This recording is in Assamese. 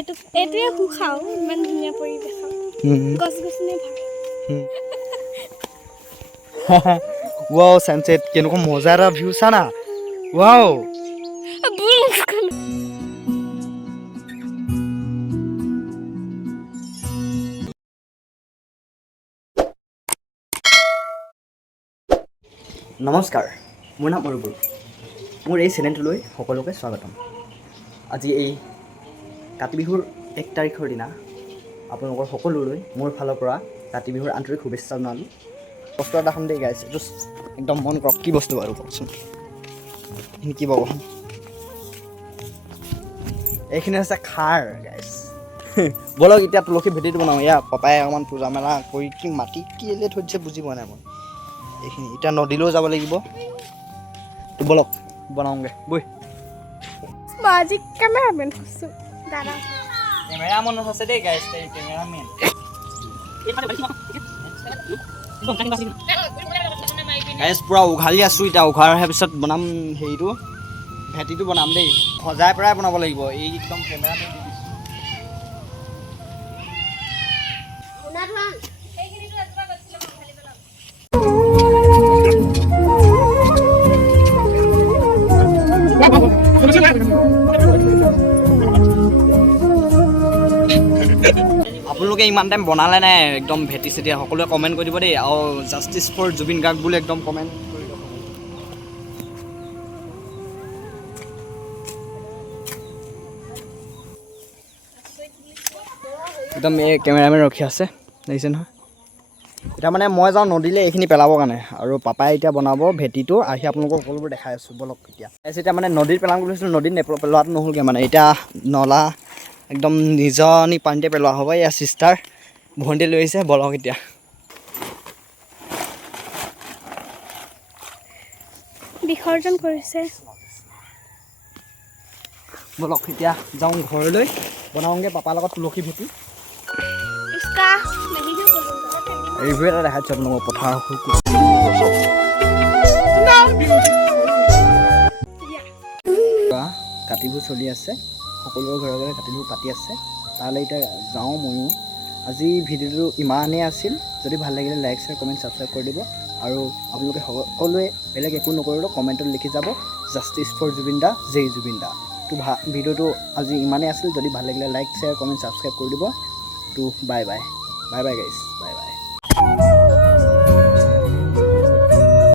এইটোৱে সুখাও ইমান ধুনীয়া পৰিৱেশ গছ-গছনি ভাল ৱাও সানসেট কেনেকুৱা মজা এটা ভিউ চা না ৱাও নমস্কাৰ মোৰ নাম অৰুণ মোৰ এই চেনেলটোলৈ সকলোকে স্বাগতম আজি এই কাতি বিহুৰ 1 তাৰিখৰ দিনা আপোনালোকৰ সকলোলৈ মোৰ ফালৰ পৰা কাতি বিহুৰ আন্তৰিক শুভেচ্ছা জনালোঁ বস্তু এটা দেখাম দেই গাইছ এইটো একদম মন কৰক কি বস্তু বাৰু কওকচোন কি পাব এইখিনি হৈছে খাৰ গাইছ বলক এতিয়া তুলসী ভেটিটো বনাওঁ এয়া পাপাই অকণমান পূজা মেলা কৰি কি মাটি কি এলে থৈ দিছে বুজি পোৱা নাই মই এইখিনি এতিয়া নদীলৈও যাব লাগিব তো বলক বনাওঁগে বৈ আজি কেমেৰামেন হৈছো দাদা কেমেৰামেন আছে দেই গাইছ এই কেমেৰামেন গাইছ পুৰা উঘালি আছোঁ এতিয়া উঘাৰ অহাৰ পিছত বনাম হেৰিটো ভেটিটো বনাম দেই সজাই পৰাই বনাব লাগিব এই একদম কেমেৰামেন দি দিছোঁ আপোনালোকে ইমান টাইম বনালে নাই একদম ভেটি চেটি সকলোৱে কমেণ্ট কৰি দিব দেই আৰু জাষ্টিছ ফৰ জুবিন গাৰ্গ বুলি একদম কমেণ্ট কৰি দিব একদম এই কেমেৰামেন ৰখি আছে দেখিছে নহয় এতিয়া মানে মই যাওঁ নদীলৈ এইখিনি পেলাবৰ কাৰণে আৰু পাপাই এতিয়া বনাব ভেটিটো আহি আপোনালোকক সকলোবোৰ দেখাই আছোঁ বলক এতিয়া মানে নদীত পেলাম বুলি ভাবিছিলোঁ নদীত পেলোৱাটো নহ'লগৈ মানে এতিয়া নলা একদম নিজনি পানীতে পেলোৱা হ'ব এয়া চিষ্টাৰ ভণ্টি লৈ আহিছে বলক এতিয়া বিসৰ্জন কৰিছে বলক এতিয়া যাওঁ ঘৰলৈ বনাওঁগৈ পাপাৰ লগত তুলসী ভেটি ৰিভিউ এটা দেখাইছোঁ আপোনালোকক পথাৰ কাতিবোৰ চলি আছে সকলোৰে ঘৰে ঘৰে কাতিবোৰ পাতি আছে তালৈ এতিয়া যাওঁ ময়ো আজি ভিডিঅ'টো ইমানেই আছিল যদি ভাল লাগিলে লাইক শ্বেয়াৰ কমেণ্ট ছাবস্ক্ৰাইব কৰি দিব আৰু আপোনালোকে সকলোৱে বেলেগ একো নকৰিলেও কমেণ্টত লিখি যাব জাষ্টিছ ফৰ জুবিন দা জয় জুবিন দা তো ভিডিঅ'টো আজি ইমানেই আছিল যদি ভাল লাগিলে লাইক শ্বেয়াৰ কমেণ্ট ছাবস্ক্ৰাইব কৰি দিব তো বাই বাই গাইছ বাই বাই